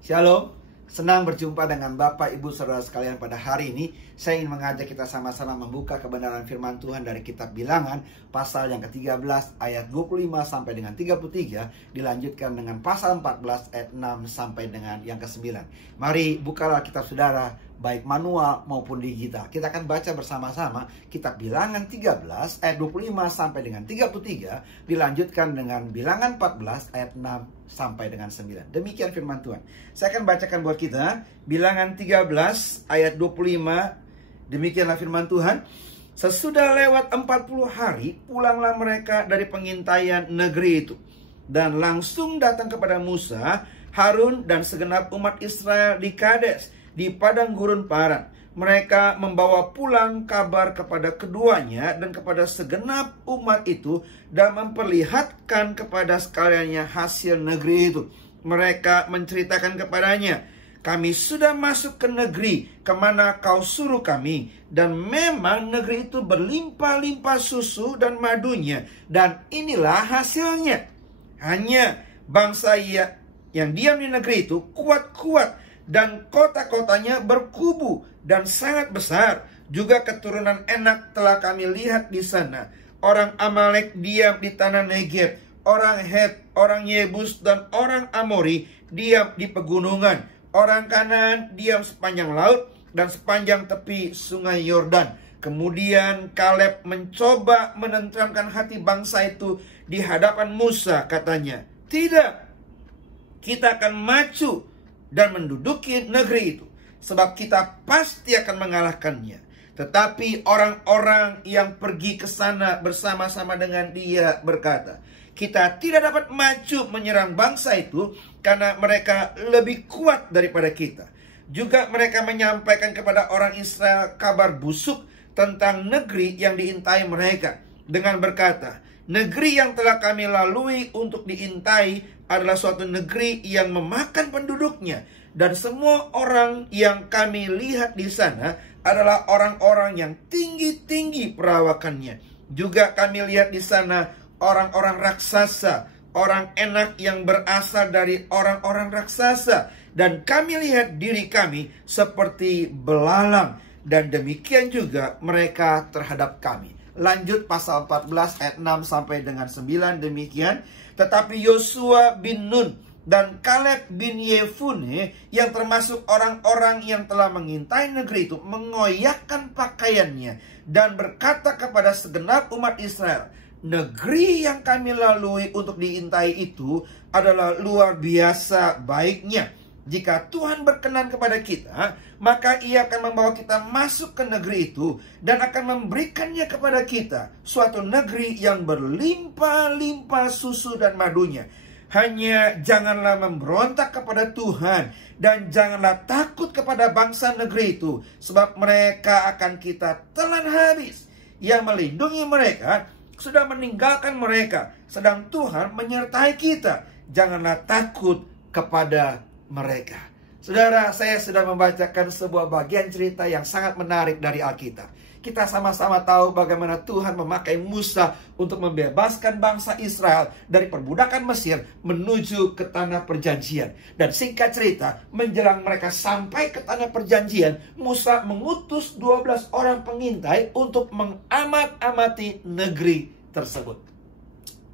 Shalom, senang berjumpa dengan Bapak, Ibu, Saudara sekalian pada hari ini. Saya ingin mengajak kita sama-sama membuka kebenaran firman Tuhan dari kitab Bilangan, pasal yang ke-13 ayat 25 sampai dengan 33, dilanjutkan dengan pasal 14 ayat 6 sampai dengan yang ke-9. Mari bukalah kitab saudara, baik manual maupun digital. Kita akan baca bersama-sama kitab Bilangan 13 ayat 25 sampai dengan 33, dilanjutkan dengan Bilangan 14 ayat 6 sampai dengan 9. Demikian firman Tuhan. Saya akan bacakan buat kita Bilangan 13 ayat 25. Demikianlah firman Tuhan. Sesudah lewat 40 hari, pulanglah mereka dari pengintaian negeri itu, dan langsung datang kepada Musa, Harun, dan segenap umat Israel di Kades, di padang gurun Paran. Mereka membawa pulang kabar kepada keduanya dan kepada segenap umat itu, dan memperlihatkan kepada sekaliannya hasil negeri itu. Mereka menceritakan kepadanya, kami sudah masuk ke negeri kemana kau suruh kami, dan memang negeri itu berlimpah-limpah susu dan madunya, dan inilah hasilnya. Hanya bangsa yang diam di negeri itu kuat-kuat, dan kota-kotanya berkubu dan sangat besar. Juga keturunan Enak telah kami lihat di sana. Orang Amalek diam di tanah Negeb, orang Het, orang Yebus, dan orang Amori diam di pegunungan. Orang Kanaan diam sepanjang laut dan sepanjang tepi sungai Yordan. Kemudian Kaleb mencoba menenteramkan hati bangsa itu di hadapan Musa, katanya, tidak, kita akan maju dan menduduki negeri itu, sebab kita pasti akan mengalahkannya. Tetapi orang-orang yang pergi ke sana bersama-sama dengan dia berkata, kita tidak dapat maju menyerang bangsa itu karena mereka lebih kuat daripada kita. Juga mereka menyampaikan kepada orang Israel kabar busuk tentang negeri yang diintai mereka, dengan berkata, negeri yang telah kami lalui untuk diintai adalah suatu negeri yang memakan penduduknya, dan semua orang yang kami lihat di sana adalah orang-orang yang tinggi-tinggi perawakannya. Juga kami lihat di sana orang-orang raksasa, orang Enak yang berasal dari orang-orang raksasa, dan kami lihat diri kami seperti belalang, dan demikian juga mereka terhadap kami. Lanjut pasal 14 ayat 6 sampai dengan 9, demikian. Tetapi Yosua bin Nun dan Kaleb bin Yefune, yang termasuk orang-orang yang telah mengintai negeri itu, mengoyakkan pakaiannya dan berkata kepada segenap umat Israel, negeri yang kami lalui untuk diintai itu adalah luar biasa baiknya. Jika Tuhan berkenan kepada kita, maka Ia akan membawa kita masuk ke negeri itu dan akan memberikannya kepada kita, suatu negeri yang berlimpah-limpah susu dan madunya. Hanya janganlah memberontak kepada Tuhan, dan janganlah takut kepada bangsa negeri itu, sebab mereka akan kita telan habis. Yang melindungi mereka sudah meninggalkan mereka, sedang Tuhan menyertai kita. Janganlah takut kepada mereka. Saudara, saya sudah membacakan sebuah bagian cerita yang sangat menarik dari Alkitab. Kita sama-sama tahu bagaimana Tuhan memakai Musa untuk membebaskan bangsa Israel dari perbudakan Mesir menuju ke tanah perjanjian. Dan singkat cerita, menjelang mereka sampai ke tanah perjanjian, Musa mengutus 12 orang pengintai untuk mengamat-amati negeri tersebut.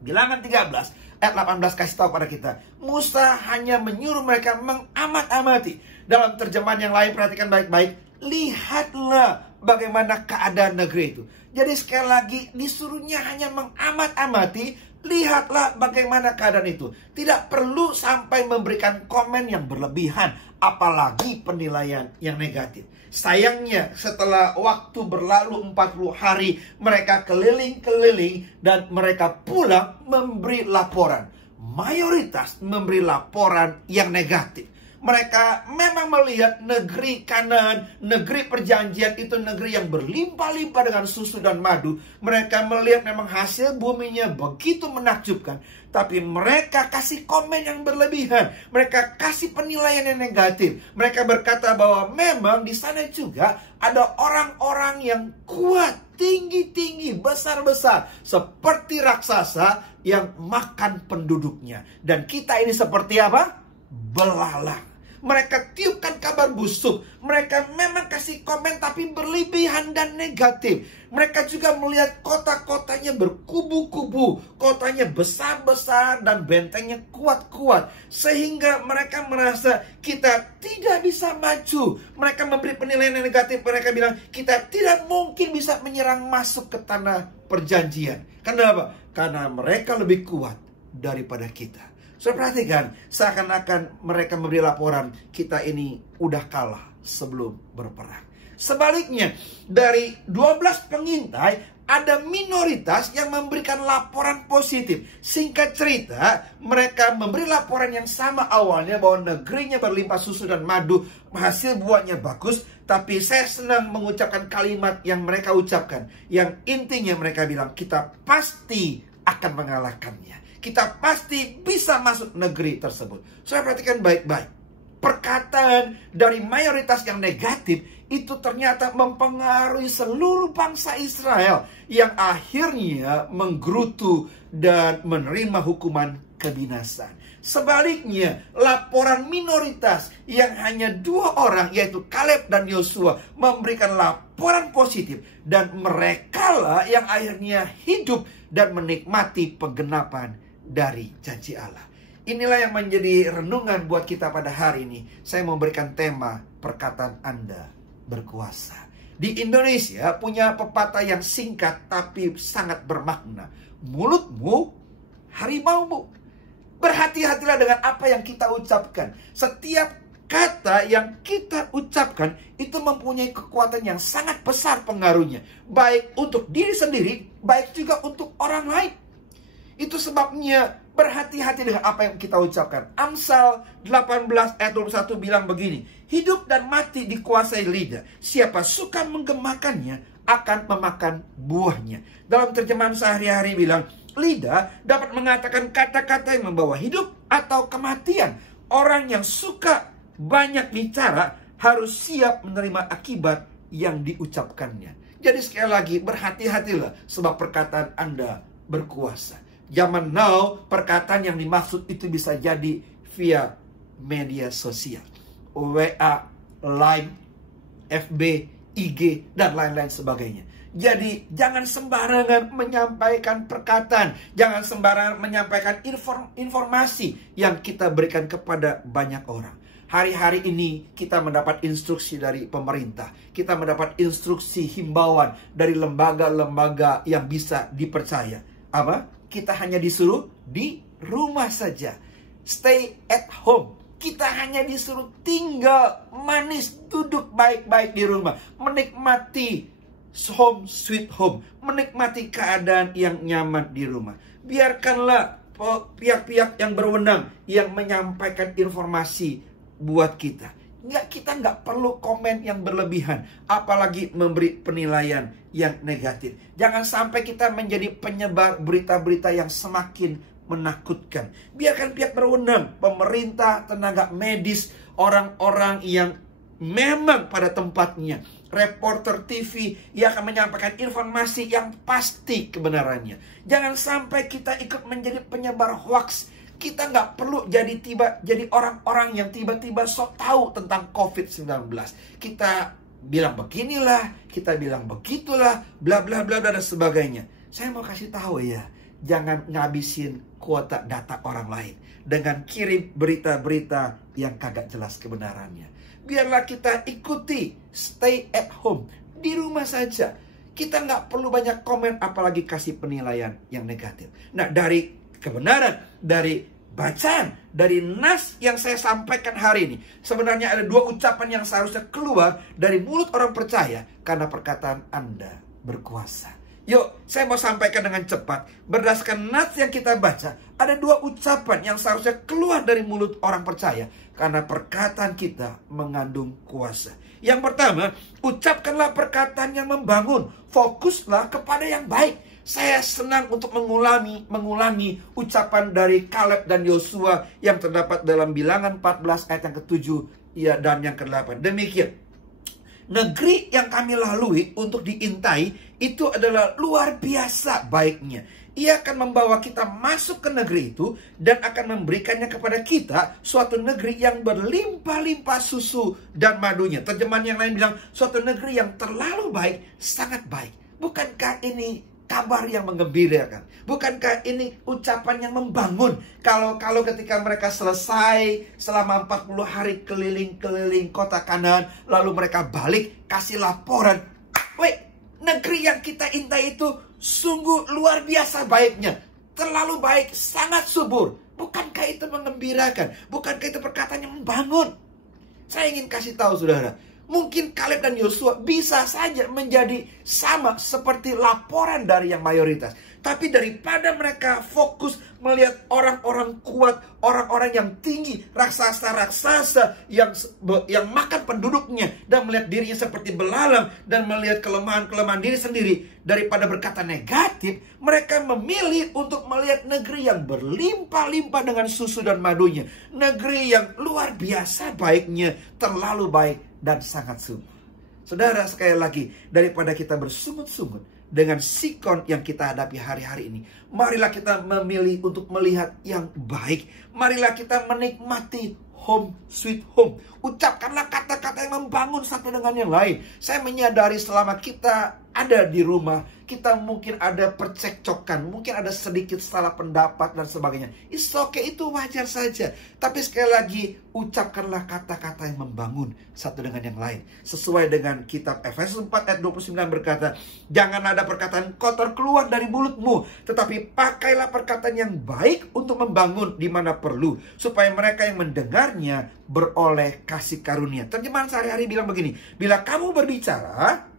Bilangan 13 ayat 18 kasih tahu pada kita, Musa hanya menyuruh mereka mengamat-amati. Dalam terjemahan yang lain, perhatikan baik-baik, lihatlah bagaimana keadaan negeri itu. Jadi sekali lagi disuruhnya hanya mengamat-amati, lihatlah bagaimana keadaan itu. Tidak perlu sampai memberikan komen yang berlebihan, apalagi penilaian yang negatif. Sayangnya setelah waktu berlalu 40 hari, mereka keliling-keliling dan mereka pulang memberi laporan. Mayoritas memberi laporan yang negatif. Mereka memang melihat negeri Kanaan, negeri perjanjian itu negeri yang berlimpah-limpah dengan susu dan madu. Mereka melihat memang hasil buminya begitu menakjubkan. Tapi mereka kasih komen yang berlebihan. Mereka kasih penilaian yang negatif. Mereka berkata bahwa memang di sana juga ada orang-orang yang kuat, tinggi-tinggi, besar-besar, seperti raksasa yang makan penduduknya. Dan kita ini seperti apa? Belalang. Mereka tiupkan kabar busuk. Mereka memang kasih komen tapi berlebihan dan negatif. Mereka juga melihat kota-kotanya berkubu-kubu, kotanya besar-besar dan bentengnya kuat-kuat. Sehingga mereka merasa kita tidak bisa maju. Mereka memberi penilaian negatif. Mereka bilang kita tidak mungkin bisa menyerang masuk ke tanah perjanjian. Kenapa? Karena mereka lebih kuat daripada kita. Saudara perhatikan, seakan-akan mereka memberi laporan kita ini udah kalah sebelum berperang. Sebaliknya, dari 12 pengintai ada minoritas yang memberikan laporan positif. Singkat cerita, mereka memberi laporan yang sama awalnya bahwa negerinya berlimpah susu dan madu, hasil buahnya bagus. Tapi saya senang mengucapkan kalimat yang mereka ucapkan. Yang intinya mereka bilang, kita pasti akan mengalahkannya. Kita pasti bisa masuk negeri tersebut. Saya perhatikan baik-baik. Perkataan dari mayoritas yang negatif itu ternyata mempengaruhi seluruh bangsa Israel yang akhirnya menggerutu dan menerima hukuman kebinasan. Sebaliknya, laporan minoritas yang hanya 2 orang, yaitu Kaleb dan Yosua, memberikan laporan positif. Dan merekalah yang akhirnya hidup dan menikmati penggenapan dari janji Allah. Inilah yang menjadi renungan buat kita pada hari ini. Saya memberikan tema perkataan Anda berkuasa. Di Indonesia punya pepatah yang singkat tapi sangat bermakna. Mulutmu harimaumu. Berhati-hatilah dengan apa yang kita ucapkan. Setiap kata yang kita ucapkan itu mempunyai kekuatan yang sangat besar pengaruhnya. Baik untuk diri sendiri, baik juga untuk orang lain. Itu sebabnya berhati-hati dengan apa yang kita ucapkan. Amsal 18 ayat 21 bilang begini. Hidup dan mati dikuasai lidah. Siapa suka menggemakannya akan memakan buahnya. Dalam terjemahan sehari-hari bilang, lidah dapat mengatakan kata-kata yang membawa hidup atau kematian. Orang yang suka banyak bicara harus siap menerima akibat yang diucapkannya. Jadi sekali lagi berhati-hatilah sebab perkataan Anda berkuasa. Zaman now, perkataan yang dimaksud itu bisa jadi via media sosial. WA, Line, FB, IG, dan lain-lain sebagainya. Jadi, jangan sembarangan menyampaikan perkataan. Jangan sembarangan menyampaikan informasi yang kita berikan kepada banyak orang. Hari-hari ini kita mendapat instruksi dari pemerintah. Kita mendapat instruksi himbauan dari lembaga-lembaga yang bisa dipercaya. Apa? Kita hanya disuruh di rumah saja. Stay at home. Kita hanya disuruh tinggal manis, duduk baik-baik di rumah. Menikmati home sweet home. Menikmati keadaan yang nyaman di rumah. Biarkanlah pihak-pihak yang berwenang yang menyampaikan informasi buat kita. Kita nggak perlu komen yang berlebihan, apalagi memberi penilaian yang negatif. Jangan sampai kita menjadi penyebar berita-berita yang semakin menakutkan. Biarkan pihak berwenang, pemerintah, tenaga medis, orang-orang yang memang pada tempatnya, reporter TV yang akan menyampaikan informasi yang pasti kebenarannya. Jangan sampai kita ikut menjadi penyebar hoax. Kita nggak perlu jadi orang-orang yang tiba-tiba sok tahu tentang COVID-19. Kita bilang beginilah, kita bilang begitulah, bla bla bla dan sebagainya. Saya mau kasih tahu ya, jangan ngabisin kuota data orang lain dengan kirim berita-berita yang kagak jelas kebenarannya. Biarlah kita ikuti stay at home, di rumah saja. Kita nggak perlu banyak komen, apalagi kasih penilaian yang negatif. Nah, dari kebenaran, dari bacaan, dari nas yang saya sampaikan hari ini, sebenarnya ada 2 ucapan yang seharusnya keluar dari mulut orang percaya karena perkataan Anda berkuasa. Yuk, saya mau sampaikan dengan cepat. Berdasarkan nas yang kita baca, ada 2 ucapan yang seharusnya keluar dari mulut orang percaya karena perkataan kita mengandung kuasa. Yang pertama, ucapkanlah perkataan yang membangun. Fokuslah kepada yang baik. Saya senang untuk mengulangi ucapan dari Kaleb dan Yosua yang terdapat dalam Bilangan 14 ayat yang ke-7 dan yang ke-8. Demikian. Negeri yang kami lalui untuk diintai itu adalah luar biasa baiknya. Ia akan membawa kita masuk ke negeri itu dan akan memberikannya kepada kita suatu negeri yang berlimpah-limpah susu dan madunya. Terjemahan yang lain bilang suatu negeri yang terlalu baik, sangat baik. Bukankah ini kabar yang menggembirakan? Bukankah ini ucapan yang membangun? Kalau ketika mereka selesai selama 40 hari keliling-keliling kota Kanaan, lalu mereka balik kasih laporan, "Weh, negeri yang kita intai itu sungguh luar biasa baiknya. Terlalu baik, sangat subur." Bukankah itu mengembirakan? Bukankah itu perkataan yang membangun? Saya ingin kasih tahu saudara, mungkin Kaleb dan Yosua bisa saja menjadi sama seperti laporan dari yang mayoritas. Tapi daripada mereka fokus melihat orang-orang kuat, orang-orang yang tinggi, raksasa-raksasa yang makan penduduknya, dan melihat dirinya seperti belalang, dan melihat kelemahan-kelemahan diri sendiri, daripada berkata negatif, mereka memilih untuk melihat negeri yang berlimpah-limpah dengan susu dan madunya. Negeri yang luar biasa baiknya, terlalu baik dan sangat subur. Saudara, sekali lagi, daripada kita bersungut-sungut dengan sikon yang kita hadapi hari-hari ini, marilah kita memilih untuk melihat yang baik. Marilah kita menikmati home sweet home. Ucapkanlah kata-kata yang membangun satu dengan yang lain. Saya menyadari selama kita ada di rumah, kita mungkin ada percekcokan, mungkin ada sedikit salah pendapat dan sebagainya. It's okay, itu wajar saja. Tapi sekali lagi, ucapkanlah kata-kata yang membangun satu dengan yang lain. Sesuai dengan kitab Efesus 4 ayat 29 berkata, "Jangan ada perkataan kotor keluar dari mulutmu, tetapi pakailah perkataan yang baik untuk membangun di mana perlu, supaya mereka yang mendengarnya beroleh kasih karunia." Terjemahan sehari-hari bilang begini, bila kamu berbicara,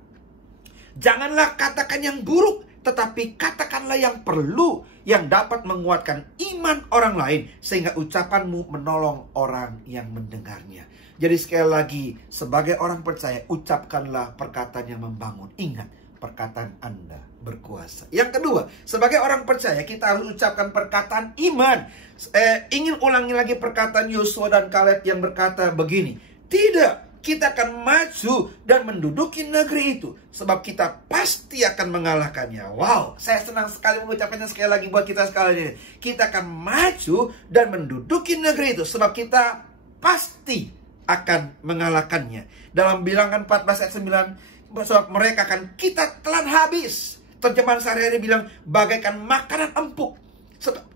janganlah katakan yang buruk, tetapi katakanlah yang perlu, yang dapat menguatkan iman orang lain, sehingga ucapanmu menolong orang yang mendengarnya. Jadi sekali lagi, sebagai orang percaya, ucapkanlah perkataan yang membangun. Ingat, perkataan Anda berkuasa. Yang kedua, sebagai orang percaya, kita harus ucapkan perkataan iman. Ingin ulangi lagi perkataan Yosua dan Kaleb yang berkata begini, "Tidak, kita akan maju dan menduduki negeri itu, sebab kita pasti akan mengalahkannya." Wow, saya senang sekali mengucapkannya sekali lagi buat kita sekalian. Kita akan maju dan menduduki negeri itu, sebab kita pasti akan mengalahkannya. Dalam Bilangan 14 ayat 9, sebab mereka akan kita telan habis. Terjemahan sehari-hari bilang, bagaikan makanan empuk,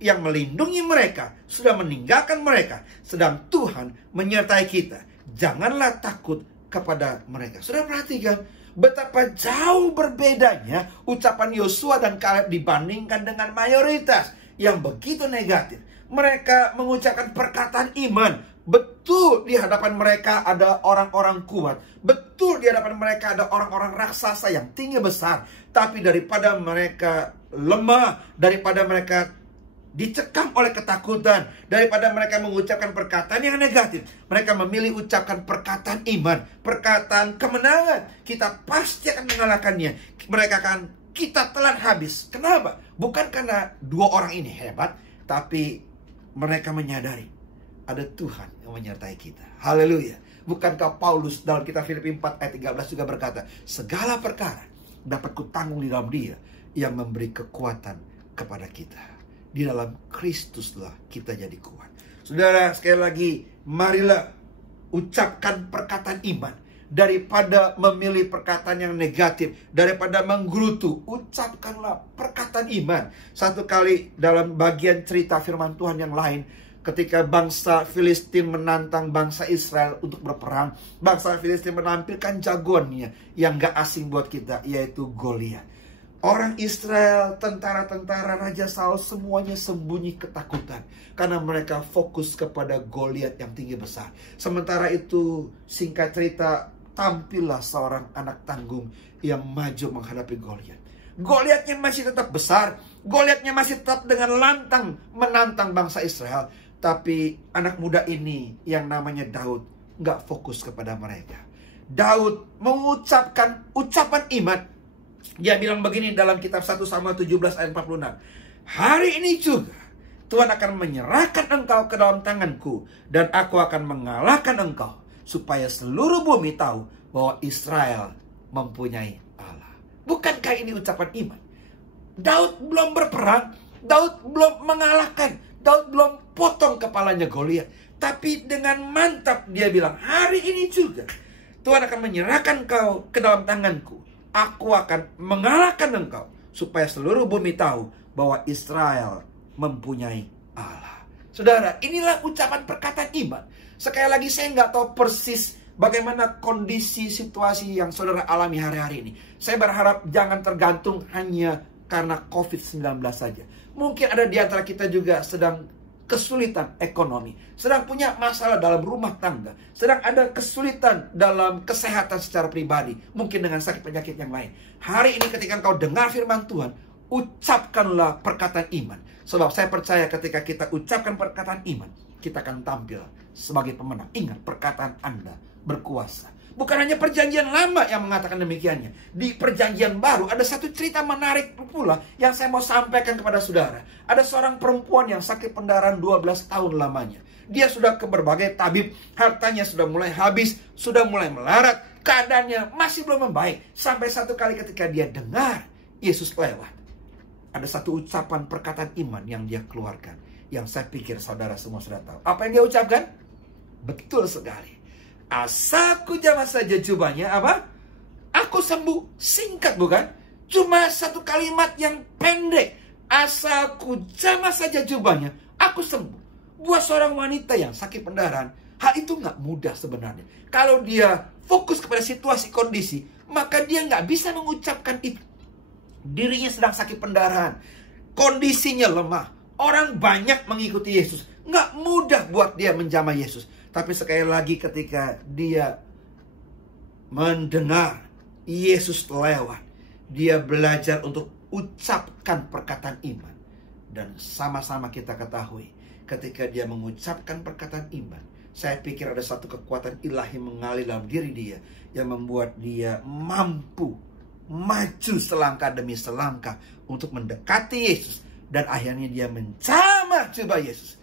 yang melindungi mereka, sudah meninggalkan mereka, sedang Tuhan menyertai kita. Janganlah takut kepada mereka. Sudah perhatikan betapa jauh berbedanya ucapan Yosua dan Kaleb dibandingkan dengan mayoritas yang begitu negatif. Mereka mengucapkan perkataan iman. Betul di hadapan mereka ada orang-orang kuat. Betul di hadapan mereka ada orang-orang raksasa yang tinggi besar. Tapi daripada mereka lemah, daripada mereka dicekam oleh ketakutan, daripada mereka mengucapkan perkataan yang negatif, mereka memilih ucapkan perkataan iman, perkataan kemenangan. Kita pasti akan mengalahkannya. Mereka akan kita telan habis. Kenapa? Bukan karena dua orang ini hebat, tapi mereka menyadari ada Tuhan yang menyertai kita. Haleluya. Bukankah Paulus dalam kitab Filipi 4 ayat 13 juga berkata, "Segala perkara dapat kutanggung di dalam Dia yang memberi kekuatan kepada kita." Di dalam Kristuslah kita jadi kuat. Saudara, sekali lagi, marilah ucapkan perkataan iman. Daripada memilih perkataan yang negatif, daripada menggerutu, ucapkanlah perkataan iman. Satu kali dalam bagian cerita firman Tuhan yang lain, ketika bangsa Filistin menantang bangsa Israel untuk berperang, bangsa Filistin menampilkan jagoannya yang gak asing buat kita, yaitu Goliat. Orang Israel, tentara-tentara Raja Saul, semuanya sembunyi ketakutan. Karena mereka fokus kepada Goliat yang tinggi besar. Sementara itu, singkat cerita, tampillah seorang anak tanggung yang maju menghadapi Goliat. Goliatnya masih tetap besar. Goliatnya masih tetap dengan lantang menantang bangsa Israel. Tapi anak muda ini yang namanya Daud gak fokus kepada mereka. Daud mengucapkan ucapan iman. Dia bilang begini dalam kitab 1 Samuel 17 ayat 46. "Hari ini juga Tuhan akan menyerahkan engkau ke dalam tanganku, dan aku akan mengalahkan engkau, supaya seluruh bumi tahu bahwa Israel mempunyai Allah. Bukankah ini ucapan iman? Daud belum berperang, Daud belum mengalahkan, Daud belum potong kepalanya Goliat. Tapi dengan mantap dia bilang, hari ini juga Tuhan akan menyerahkan kau ke dalam tanganku. Aku akan mengalahkan engkau. Supaya seluruh bumi tahu bahwa Israel mempunyai Allah. Saudara, inilah ucapan perkataan iman. Sekali lagi saya nggak tahu persis bagaimana kondisi situasi yang saudara alami hari-hari ini. Saya berharap jangan tergantung hanya karena COVID-19 saja. Mungkin ada di antara kita juga sedang kesulitan ekonomi, sedang punya masalah dalam rumah tangga, sedang ada kesulitan dalam kesehatan secara pribadi, mungkin dengan sakit penyakit yang lain. Hari ini ketika engkau dengar firman Tuhan, ucapkanlah perkataan iman. Sebab saya percaya ketika kita ucapkan perkataan iman, kita akan tampil sebagai pemenang. Ingat, perkataan Anda berkuasa. Bukan hanya perjanjian lama yang mengatakan demikiannya. Di perjanjian baru ada satu cerita menarik pula yang saya mau sampaikan kepada saudara. Ada seorang perempuan yang sakit pendarahan 12 tahun lamanya. Dia sudah ke berbagai tabib, hartanya sudah mulai habis, sudah mulai melarat, keadaannya masih belum membaik. Sampai satu kali ketika dia dengar Yesus lewat, ada satu ucapan perkataan iman yang dia keluarkan, yang saya pikir saudara semua sudah tahu. Apa yang dia ucapkan? Betul sekali. Asalku jamah saja jubahnya, apa? Aku sembuh. Singkat bukan? Cuma satu kalimat yang pendek. Asalku jamah saja jubahnya, aku sembuh. Buat seorang wanita yang sakit pendarahan, hal itu nggak mudah sebenarnya. Kalau dia fokus kepada situasi kondisi, maka dia nggak bisa mengucapkan itu. Dirinya sedang sakit pendarahan, kondisinya lemah, orang banyak mengikuti Yesus. Nggak mudah buat dia menjamah Yesus. Tapi sekali lagi ketika dia mendengar Yesus lewat, dia belajar untuk ucapkan perkataan iman. Dan sama-sama kita ketahui, ketika dia mengucapkan perkataan iman, saya pikir ada satu kekuatan ilahi mengalir dalam diri dia, yang membuat dia mampu maju selangkah demi selangkah untuk mendekati Yesus. Dan akhirnya dia menjamah jubah Yesus.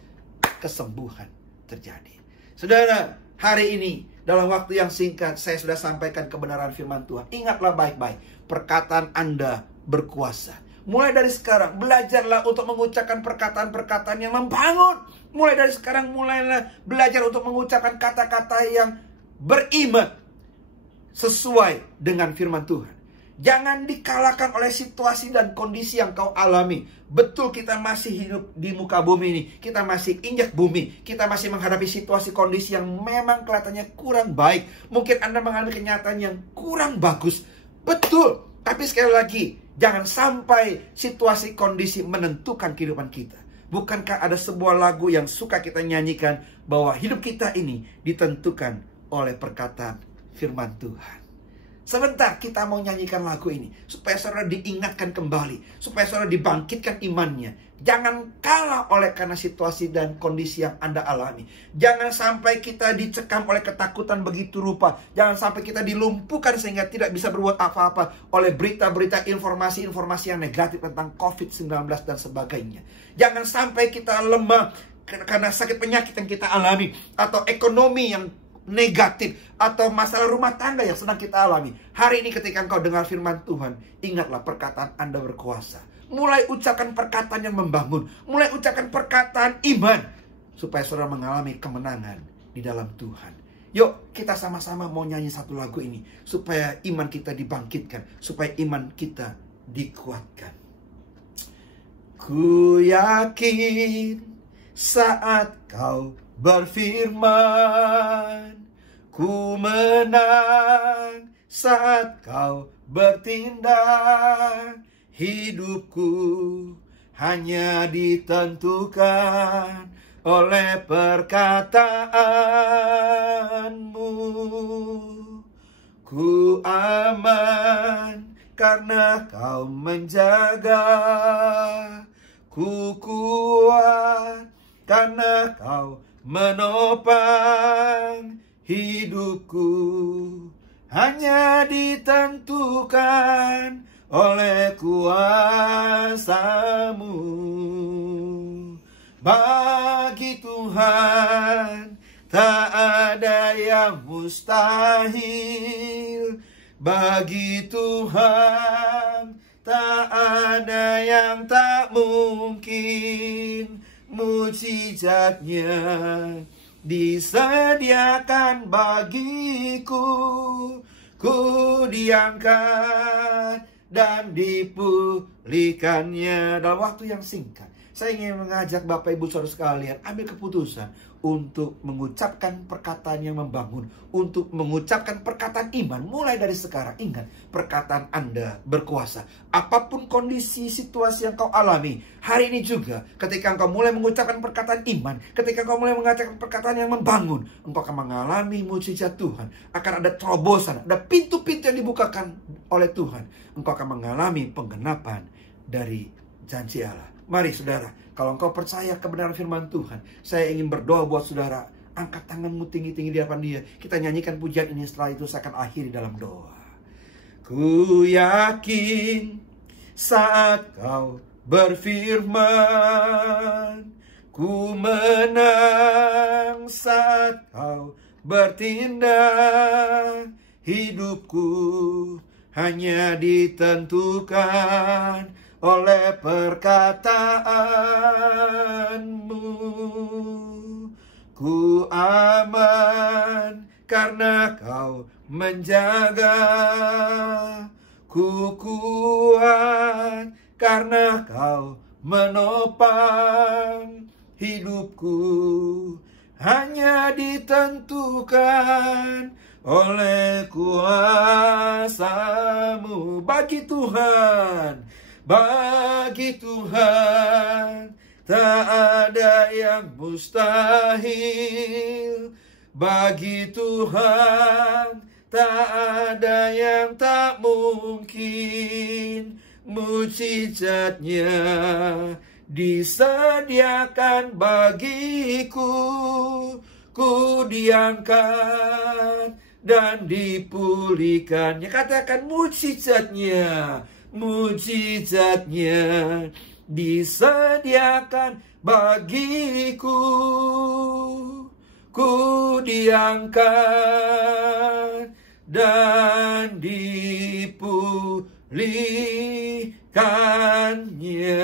Kesembuhan terjadi. Saudara, hari ini dalam waktu yang singkat saya sudah sampaikan kebenaran firman Tuhan. Ingatlah baik-baik, perkataan Anda berkuasa. Mulai dari sekarang, belajarlah untuk mengucapkan perkataan-perkataan yang membangun. Mulai dari sekarang, mulailah belajar untuk mengucapkan kata-kata yang beriman sesuai dengan firman Tuhan. Jangan dikalahkan oleh situasi dan kondisi yang kau alami. Betul, kita masih hidup di muka bumi ini. Kita masih injak bumi. Kita masih menghadapi situasi kondisi yang memang kelihatannya kurang baik. Mungkin Anda mengalami kenyataan yang kurang bagus. Betul. Tapi sekali lagi, jangan sampai situasi kondisi menentukan kehidupan kita. Bukankah ada sebuah lagu yang suka kita nyanyikan, bahwa hidup kita ini ditentukan oleh perkataan firman Tuhan. Sebentar kita mau nyanyikan lagu ini, supaya saudara diingatkan kembali, supaya saudara dibangkitkan imannya. Jangan kalah oleh karena situasi dan kondisi yang Anda alami. Jangan sampai kita dicekam oleh ketakutan begitu rupa. Jangan sampai kita dilumpuhkan sehingga tidak bisa berbuat apa-apa oleh berita-berita, informasi-informasi yang negatif tentang COVID-19 dan sebagainya. Jangan sampai kita lemah karena sakit penyakit yang kita alami, atau ekonomi yang negatif, atau masalah rumah tangga yang sedang kita alami. Hari ini ketika engkau dengar firman Tuhan, ingatlah perkataan Anda berkuasa. Mulai ucapkan perkataan yang membangun. Mulai ucapkan perkataan iman, supaya saudara mengalami kemenangan di dalam Tuhan. Yuk kita sama-sama mau nyanyi satu lagu ini, supaya iman kita dibangkitkan, supaya iman kita dikuatkan. Ku yakin saat kau berfirman, ku menang saat kau bertindak. Hidupku hanya ditentukan oleh perkataanmu. Ku aman karena kau menjaga. Ku kuat karena kau menopang. Hidupku hanya ditentukan oleh kuasa-Mu. Bagi Tuhan tak ada yang mustahil bagi Tuhan, tak ada yang tak mungkin. Mujizatnya disediakan bagiku, ku diangkat dan dipulihkannya dalam waktu yang singkat. Saya ingin mengajak Bapak Ibu Saudara sekalian ambil keputusan untuk mengucapkan perkataan yang membangun, untuk mengucapkan perkataan iman mulai dari sekarang. Ingat, perkataan Anda berkuasa. Apapun kondisi situasi yang kau alami hari ini juga, ketika engkau mulai mengucapkan perkataan iman, ketika engkau mulai mengatakan perkataan yang membangun, engkau akan mengalami mujizat Tuhan. Akan ada terobosan, ada pintu-pintu yang dibukakan oleh Tuhan. Engkau akan mengalami penggenapan dari janji Allah. Mari saudara, kalau engkau percaya kebenaran firman Tuhan, saya ingin berdoa buat saudara. Angkat tanganmu tinggi-tinggi di hadapan Dia. Kita nyanyikan pujian ini, setelah itu saya akan akhiri dalam doa. Ku yakin saat kau berfirman, ku menang saat kau bertindak. Hidupku hanya ditentukan oleh perkataanmu. Ku aman karena kau menjaga. Ku kuat karena kau menopang. Hidupku hanya ditentukan oleh kuasa-Mu. Bagi Tuhan, bagi Tuhan, tak ada yang mustahil. Bagi Tuhan, tak ada yang tak mungkin. Mujizatnya disediakan bagiku, ku diangkat dan dipulihkannya. Katakan mujizatnya. Mujizatnya disediakan bagiku, ku diangkat dan dipulihkannya.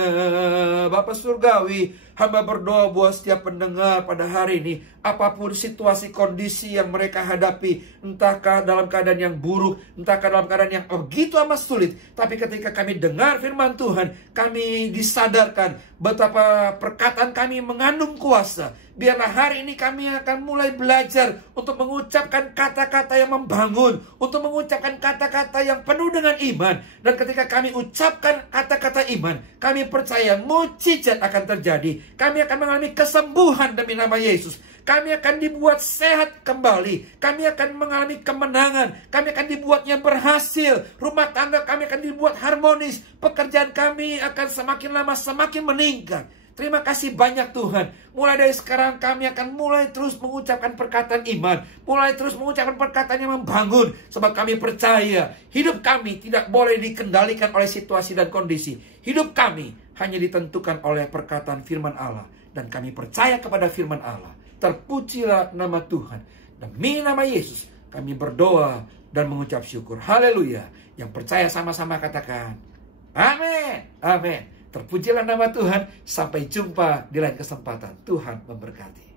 Bapa Surgawi, hamba berdoa buat setiap pendengar pada hari ini, apapun situasi kondisi yang mereka hadapi, entahkah dalam keadaan yang buruk, entahkah dalam keadaan yang begitu amat sulit, tapi ketika kami dengar firman Tuhan, kami disadarkan betapa perkataan kami mengandung kuasa. Biarlah hari ini kami akan mulai belajar untuk mengucapkan kata-kata yang membangun, untuk mengucapkan kata-kata yang penuh dengan iman. Dan ketika kami ucapkan kata-kata iman, kami percaya mujizat akan terjadi. Kami akan mengalami kesembuhan demi nama Yesus. Kami akan dibuat sehat kembali. Kami akan mengalami kemenangan. Kami akan dibuatnya berhasil. Rumah tangga kami akan dibuat harmonis. Pekerjaan kami akan semakin lama semakin meningkat. Terima kasih banyak Tuhan. Mulai dari sekarang kami akan mulai terus mengucapkan perkataan iman. Mulai terus mengucapkan perkataan yang membangun. Sebab kami percaya hidup kami tidak boleh dikendalikan oleh situasi dan kondisi. Hidup kami hanya ditentukan oleh perkataan firman Allah. Dan kami percaya kepada firman Allah. Terpujilah nama Tuhan. Demi nama Yesus kami berdoa dan mengucap syukur. Haleluya. Yang percaya sama-sama katakan amin. Amin. Terpujilah nama Tuhan. Sampai jumpa di lain kesempatan. Tuhan memberkati.